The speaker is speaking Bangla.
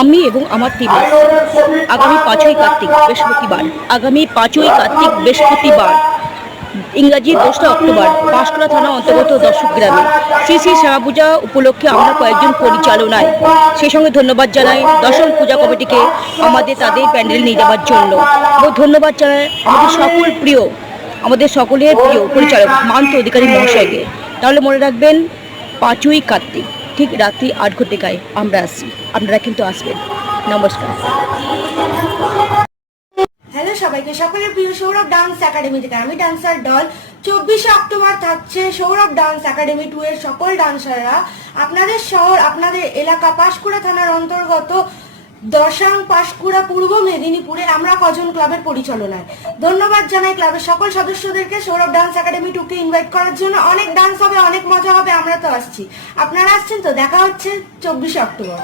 আমি এবং আমার টিম আগামী 5ই কার্তিক বৃহস্পতিবার ইংরাজি 2রা অক্টোবর পাঁশকুড়া থানা অন্তর্গত দর্শক গ্রামে শ্রী শ্রী শ্যামা পূজা উপলক্ষে আমরা কয়েকজন পরিচালনায় সেই সঙ্গে ধন্যবাদ জানাই দর্শন পূজা কমিটিকে আমাদের তাদের প্যান্ডেল নিয়ে যাওয়ার জন্য এবং ধন্যবাদ জানাই আমাদের সকলের প্রিয় পরিচালক মান্ত অধিকারী মহাশয়কে। তাহলে মনে রাখবেন 5ই কার্তিক ঠিক রাত্রি 8 ঘটিকায় আমরা আসছি, আপনারা কিন্তু আসবেন। নমস্কার। হ্যালো সবাইকে, সকলের প্রিয় সৌরভ ডান্স একাডেমি থেকে আমি ডান্সার ডল। 24শে অক্টোবর থাকছে সৌরভ ডান্স একাডেমি 2 এর সকল ডান্সাররা আপনাদের শহর, আপনাদের এলাকা পাঁশকুড়া থানার অন্তর্গত দশাং পাঁশকুড়া পূর্ব মেদিনীপুরে আমরা কজন ক্লাবের পরিচালনায়। ধন্যবাদ জানাই ক্লাবের সকল সদস্যদেরকে সৌরভ ডান্স একাডেমি 2 কে ইনভাইট করার জন্য। অনেক ডান্স হবে, অনেক মজা হবে, আমরা তো আসছি, আপনারা আসছেন তো। দেখা হচ্ছে 24শে অক্টোবর।